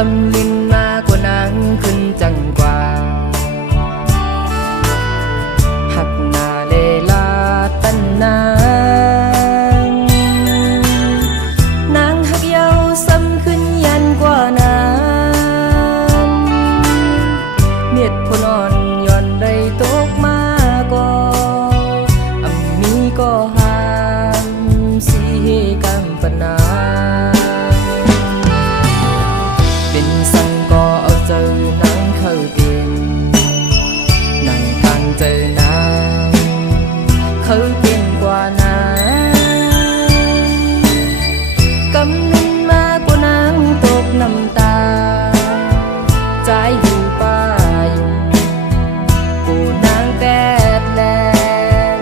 กำลินมากกว่านางขึ้นจังกว่าหักหน้าเลลาตันนางหักเยาซ้ำขึ้นยันกว่านางเมียดพนอนย้อนได้ตกมาก็อำมีก็หามสีกัมปนาเป็นสังก็เอาเจอนางเข้าเตียงนั่งทางเจอนางเขาเก่งกว่านางกำลินมากกว่านางตกน้ำตาใจอยู่ป่าอยู่กูนางแดดแลน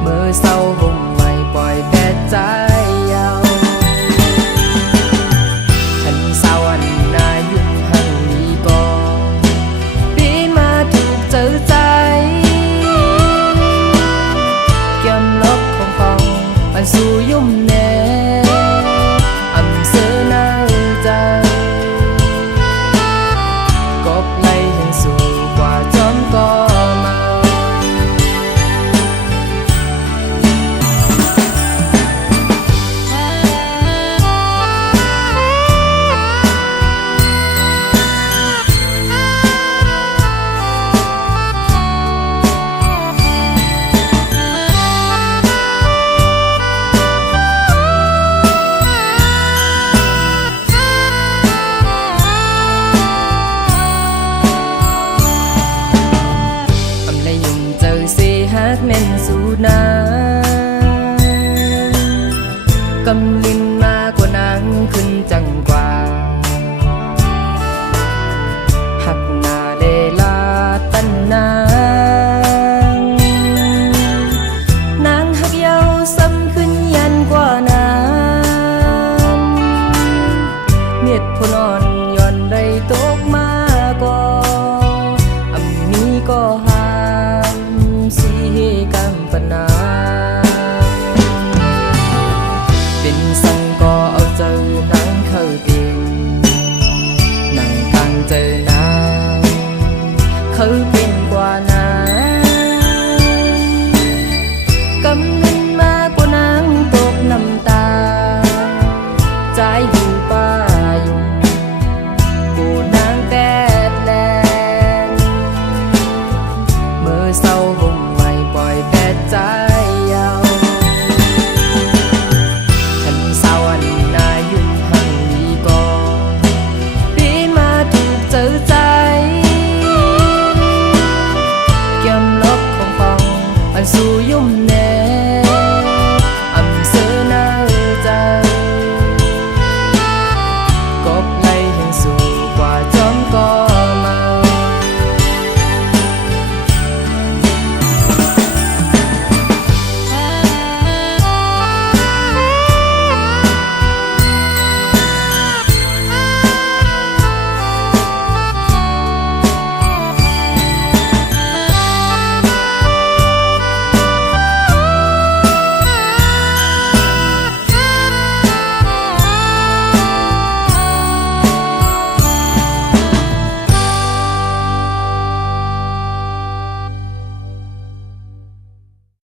เมื่อเศร้าห่มไม่ปล่อยแต่ใจยาวขันสาวอันนายุ่งหังนี้ก็ปีมาถูกเจอใจเกี่ยมลบของอันสู่ยุ่มแน่อำเสอหน้าใจกบไล่แห่งสู่กว่าจอมก็มาแม่นสูนากำลินมากกว่านางขึ้นจังกว่าหักหน้าเลลาตันนางหักเยาซ้ำขึ้นยันกว่านางเมียดพนอนย้อนได้ตกมาก็อำมีก็หามสีกัมปนาเป็นสังก็เอาเจอนางเข้าตี